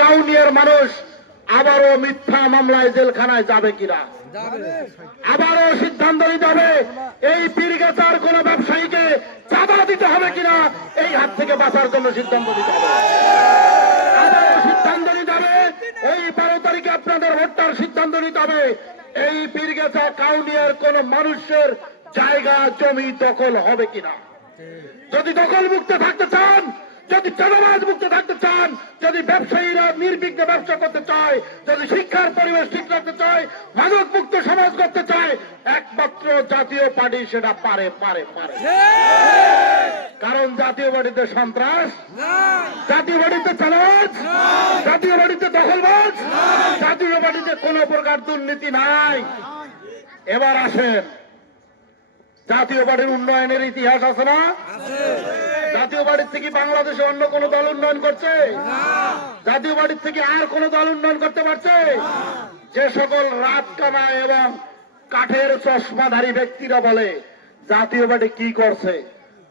কাউনিয়ার মানুষ আবারও মিথ্যা মামলায় জেলখানায় যাবে কিনা? আবারও সিদ্ধান্ত নিতে হবে এই পীরগাছার কোন ব্যবসায়ীকে চাঁদা দিতে হবে কিনা? এই হাত থেকে বাঁচার জন্য সিদ্ধান্ত নিতে হবে। আবারও সিদ্ধান্ত নিতে হবে এই বারো তারিখে আপনাদের ভোটটার সিদ্ধান্ত নিতে হবে। এই পীরগাছা কাউনিয়ার কোন মানুষের জায়গা জমি দখল হবে কিনা? যদি দখল মুক্ত থাকতে চান যদি চাঁদাবাজ মুক্ত থাকতে চান, যদি ব্যবসায়ীরা নির্বিঘ্নে ব্যবসা করতে চায়, যদি শিক্ষার পরিবেশ ঠিক রাখতে চায়, মাদক মুক্ত সমাজ করতে চায়, একমাত্র জাতীয় পার্টি সেটা পারে পারে পারে। কারণ জাতীয় বাড়িতে সন্ত্রাস, জাতীয় বাড়িতে চালাজ জাতীয় বাড়িতে দখলবাজ, জাতীয় বাড়িতে কোন প্রকার দুর্নীতি নাই। এবার আসেন। জাতীয় বাড়ির উন্নয়নের ইতিহাস আছে না? জাতীয় বাড়ির থেকে বাংলাদেশে অন্য কোন দল উন্নয়ন করছে? জাতীয় বাড়ির থেকে আর কোন দল উন্নয়ন করতে পারছে? যে সকল রাত কানা এবং কাঠের চশমাধারী ব্যক্তিরা বলে, জাতীয় বাড়ি কি করছে?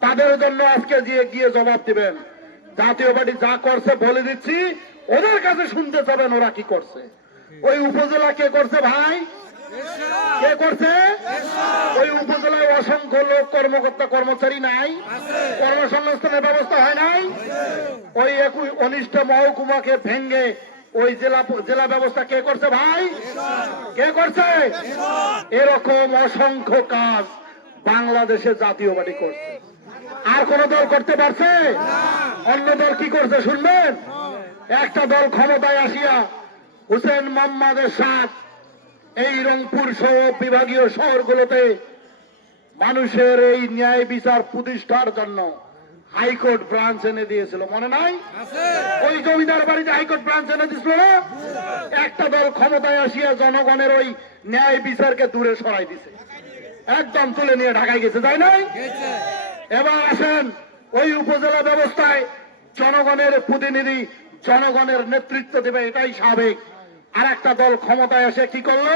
তাদের জন্য আজকে গিয়ে গিয়ে জবাব দিবেন। জাতীয় পার্টি যা করছে বলে দিচ্ছি, ওদের কাছে শুনতে চাবেন ওরা কি করছে। ওই উপজেলা কে করছে ভাই? কে করছে? ওই উপজেলায় অসংখ্য লোক কর্মকর্তা, কর্মচারী নাই। কর্মসংস্থানের ব্যবস্থা হয় নাই। ওই একই অনিষ্ট মহকুমাকে ভেঙ্গে ওই জেলা জেলা ব্যবস্থা কে করছে ভাই? কে করছে? এরকম অসংখ্য কাজ বাংলাদেশে জাতীয় বাড়ি করছে। আর কোন দল করতে পারছে? অন্য দল কি করছে শুনবেন? একটা দল ক্ষমতায় আসিয়া হুসেন মোহাম্মদের সাথ এই রংপুর সহ বিভাগীয় শহরগুলোতে মানুষের এই ন্যায় বিচার প্রতিষ্ঠার জন্য হাইকোর্ট ব্রাঞ্চ এনে দিয়েছিল। মনে নাই? ওই জমিদার বাড়িতে হাইকোর্ট ব্রাঞ্চ এনে দিছিল না? একটা দল ক্ষমতায় আসিয়া জনগণের ওই ন্যায় বিচারকে দূরে সরাই দিছে। একদম তুলে নিয়ে ঢাকায় গেছে তাই নাই? এবার আসেন ওই উপজেলা ব্যবস্থায় জনগণের প্রতিনিধি জনগণের নেতৃত্ব দেবে এটাই স্বাভাবিক। আর একটা দল ক্ষমতায় এসে কি করল?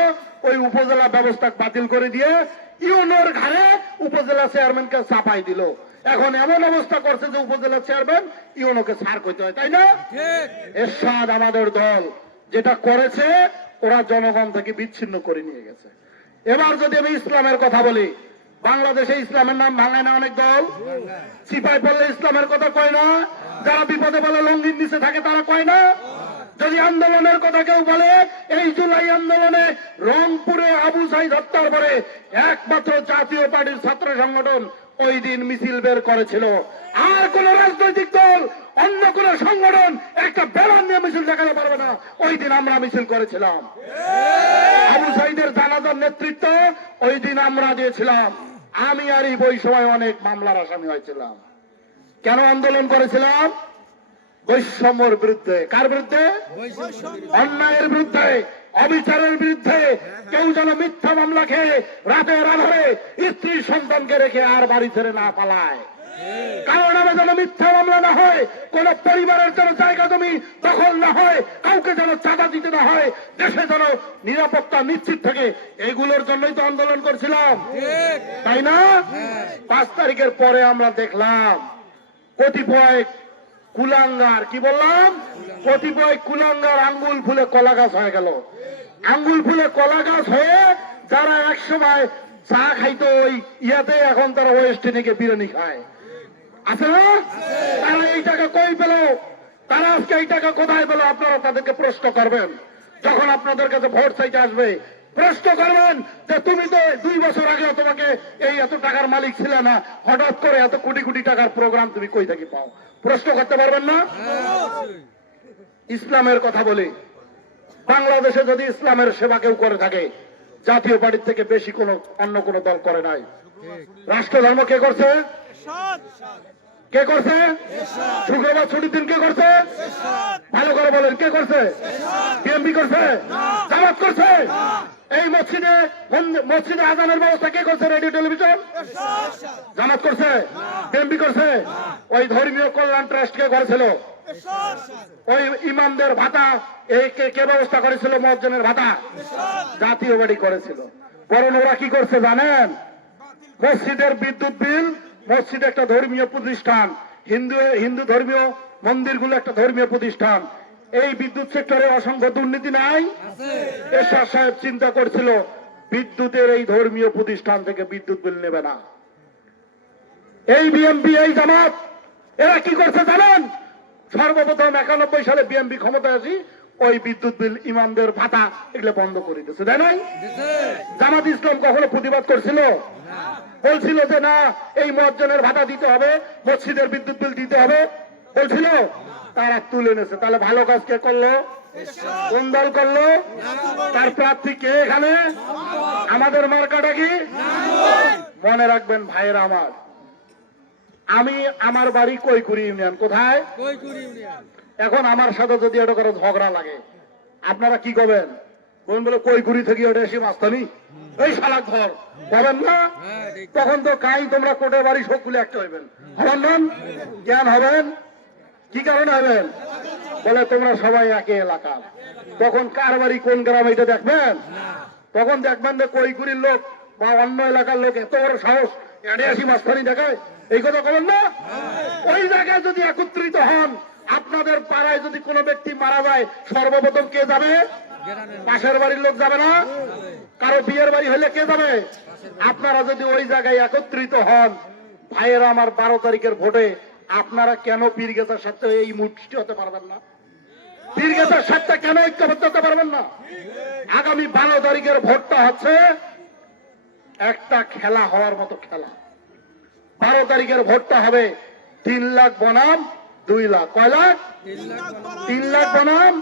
ওই উপজেলা ব্যবস্থা বাতিল করে দিয়ে ইউনোর ঘাড়ে উপজেলা চেয়ারম্যানকে চাপাই দিল। এখন এমন অবস্থা করছে যে উপজেলা চেয়ারম্যান ইউনোকে ছাড় করতে হয় তাই না? এরশাদ আমাদের দল যেটা করেছে ওরা জনগণ থেকে বিচ্ছিন্ন করে নিয়ে গেছে। এবার যদি আমি ইসলামের কথা বলি বাংলাদেশে ইসলামের নাম ভাঙায় না অনেক দল? সিপাই পড়লে ইসলামের কথা কয় না? যারা বিপদে বলে লঙ্গির নিচে থাকে তারা কয় না? যদি আন্দোলনের কথা কেউ বলে এই জুলাই আন্দোলনে রংপুরে আবু সাইদ হত্যার পরে একমাত্র জাতীয় পার্টির ছাত্র সংগঠন ওই দিন মিছিল বের করেছিল। আর কোন রাজনৈতিক দল অন্য কোন সংগঠন একটা ব্যানার নিয়ে মিছিল দেখাতে পারবে না। ওই দিন আমরা মিছিল করেছিলাম। আবু সাইদের জানাজার নেতৃত্ব ওই দিন আমরা দিয়েছিলাম। আমি আর এই ওই সময় অনেক মামলার আসামি হয়েছিলাম। কেন আন্দোলন করেছিলাম? বৈষম্যর বিরুদ্ধে। কার বিরুদ্ধে? অন্যায়ের বিরুদ্ধে, অবিচারের বিরুদ্ধে। কেউ যেন মিথ্যা মামলা খেয়ে রাতের আধারে স্ত্রী সন্তানকে রেখে আর বাড়ি ছেড়ে না পালায়। কারণ নামে যেন মিথ্যা মামলা না হয়, কোন পরিবারের যেন জায়গা জমি দখল না হয়, কাউকে যেন চাঁদা দিতে না হয়, দেশে যেন নিরাপত্তা নিশ্চিত থাকে এইগুলোর জন্যই তো আন্দোলন করছিলাম। তাই না? পাঁচ তারিখের পরে আমরা দেখলাম, কতিপয় কুলাঙ্গার, কি বললাম? কতিপয় কুলাঙ্গার আঙ্গুল ফুলে কলা গাছ হয়ে গেল। আঙ্গুল ফুলে কলা গাছ হয়ে যারা এক সময় চা খাইতো ওই ইয়াতে, এখন তারা ওয়েস্টে গিয়ে বিরিয়ানি খায়। আছে? তারা এই টাকা কই পেল? তারা আজকে এই টাকা কোথায় পেল? আপনারা তাদেরকে প্রশ্ন করবেন। যখন আপনাদের কাছে ভোট চাইতে আসবে প্রশ্ন করবেন যে তুমি তো দুই বছর আগে তোমাকে এই এত টাকার মালিক ছিলে না, হঠাৎ করে এত কোটি কোটি টাকার প্রোগ্রাম তুমি কই থাকি পাও? প্রশ্ন করতে পারবেন না? ইসলামের কথা বলি। বাংলাদেশে যদি ইসলামের সেবা কেউ করে থাকে, জাতীয় পার্টির থেকে বেশি কোনো, অন্য কোনো দল করে নাই। রাষ্ট্র ধর্ম কে করছে? কে করছে? শুক্রবার ছুটির দিন কে করছে? ভালো করে বলেন, কে করছে? বিএমপি করছে? জামাত করছে? এই মসজিদে মসজিদে আজানের ব্যবস্থা কে করছে? রেডিও টেলিভিশন জামাত করছে? বিএমপি করছে? ওই ধর্মীয় কল্যাণ ট্রাস্ট কে করেছিল? ওই ইমামদের ভাতা এই কে ব্যবস্থা করেছিল? মহাজনের ভাতা? জাতীয় বাড়ি করেছিল। বরং ওরা কি করছে জানেন? মসজিদের বিদ্যুৎ বিল, মসজিদ একটা ধর্মীয় প্রতিষ্ঠান। হিন্দু হিন্দু ধর্মীয় মন্দিরগুলো একটা ধর্মীয় প্রতিষ্ঠান। এই বিদ্যুৎ সেক্টরে অসংখ্য দুর্নীতি নাই? এরশাদ সাহেব চিন্তা করছিল বিদ্যুতের এই ধর্মীয় প্রতিষ্ঠান থেকে বিদ্যুৎ বিল নেবে না। এই বিএমপি এই জামাত এরা কি করছে জানেন? সর্বপ্রথম একানব্বই সালে বিএমপি ক্ষমতায় আসি ওই বিদ্যুৎ বিল ইমামদের ভাতা এগুলো বন্ধ করে দিয়েছে তাই নাই? জামাত ইসলাম কখনো প্রতিবাদ করছিল? বলছিল যে না এই মসজনের ভাতা দিতে হবে মসজিদের বিদ্যুৎ বিল দিতে হবে। বলছিল তারা তুলে নেছে তাহলে ভালো কাজ কে করল? কোন দল করল? তার প্রার্থী কে এখানে? আমাদের মার্কাটা কি? মনে রাখবেন ভাইয়েরা আমার আমি আমার বাড়ি কৈকুরি ইউনিয়ন। কোথায়? এখন আমার সাথে যদি এটা করে ঝগড়া লাগে আপনারা কি করবেন? বলুন বলে কৈকুরি থেকে ওটা এসে মাস্তানি? এই শালা ঘর। পাবেন না? তখন তো কাই তোমরা কোটের বাড়ি সবগুলো একটা হইবেন। হবেন না? জ্ঞান হবেন? কি কারণে হবেন বলে, তোমরা সবাই একই এলাকা। তখন কার বাড়ি কোন গ্রাম এটা দেখবেন? তখন দেখবেন যে কৈকুরির লোক বা অন্য এলাকার লোক এত বড় সাহস এড়ে আসি মাস্তানি দেখায়। এই কথা বলেন না? ওই জায়গায় যদি একত্রিত হন, আপনাদের পাড়ায় যদি কোনো ব্যক্তি মারা যায়, সর্বপ্রথম কে যাবে? পাশের বাড়ির লোক যাবে না? কারও বিয়ের বাড়ি হলে কে যাবে? আপনারা যদি ওই জায়গায় একত্রিত হন, ভাইয়েরা আমার বারো তারিখের ভোটে আপনারা কেন পীরগেতার সাথে এই মুষ্টি হতে পারবেন না? পীরগেতার সাথে কেন ঐক্যবদ্ধ হতে পারবেন না? আগামী বারো তারিখের ভোটটা হচ্ছে একটা খেলা হওয়ার মতো খেলা। বারো তারিখের ভোটটা হবে তিন লাখ বনাম, দুই লাখ। কয় লাখ? তিন লাখ বনাম,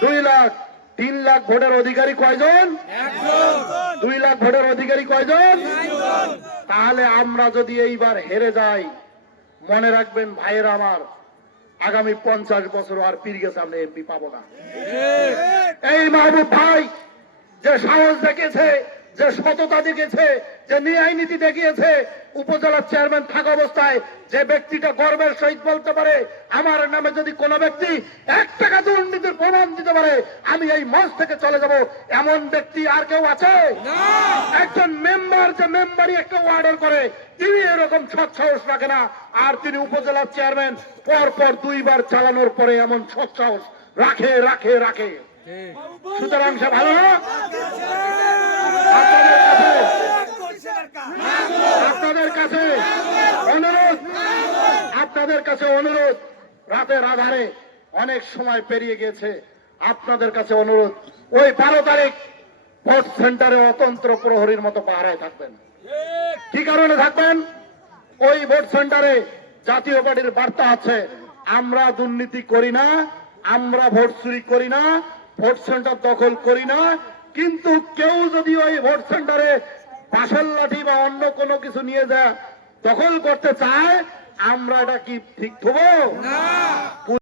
দুই লাখ। তিন লাখ ভোটের অধিকারী কয়জন? দুই লাখ ভোটের অধিকারী কয়জন? তাহলে আমরা যদি এইবার হেরে যাই মনে রাখবেন ভাইয়ের আমার আগামী পঞ্চাশ বছর আর পীরকে সামনে এমপি পাবো না। এই মাহবুব ভাই যে সাহস দেখিয়েছে যে সততা দেখিয়েছে যে ন্যায় নীতি দেখিয়েছে উপজেলার চেয়ারম্যান থাকা অবস্থায় যে ব্যক্তিটা গর্বের সহিত বলতে পারে আমার নামে যদি কোনো ব্যক্তি এক টাকা দুর্নীতির প্রমাণ দিতে পারে আমি এই মঞ্চ থেকে চলে যাব। এমন ব্যক্তি আর কেউ আছে? একজন মেম্বার যে মেম্বারই একটা অর্ডার করে তিনি এরকম সৎ সাহস রাখে না। আর তিনি উপজেলার চেয়ারম্যান পর পর দুইবার চালানোর পরে এমন সৎ সাহস রাখে রাখে রাখে। সুতরাং সে ভালো না আপনাদের কাছে অনুরোধ, আপনাদের কাছে অনুরোধ, রাতের আধারে অনেক সময় পেরিয়ে গেছে আপনাদের কাছে অনুরোধ, ওই বারো তারিখ ভোট সেন্টারে অতন্ত্র প্রহরীর মতো পাহারায় থাকবেন। কি কারণে থাকবেন? ওই ভোট সেন্টারে জাতীয় পার্টির বার্তা আছে, আমরা দুর্নীতি করি না, আমরা ভোট চুরি করি না, ভোট সেন্টার দখল করি না কিন্তু কেউ যদি ওই ভোট সেন্টারে পাশাল লাঠি বা অন্য কোনো কিছু নিয়ে যায়, দখল করতে চায়, আমরা এটা কি ঠিক থবো?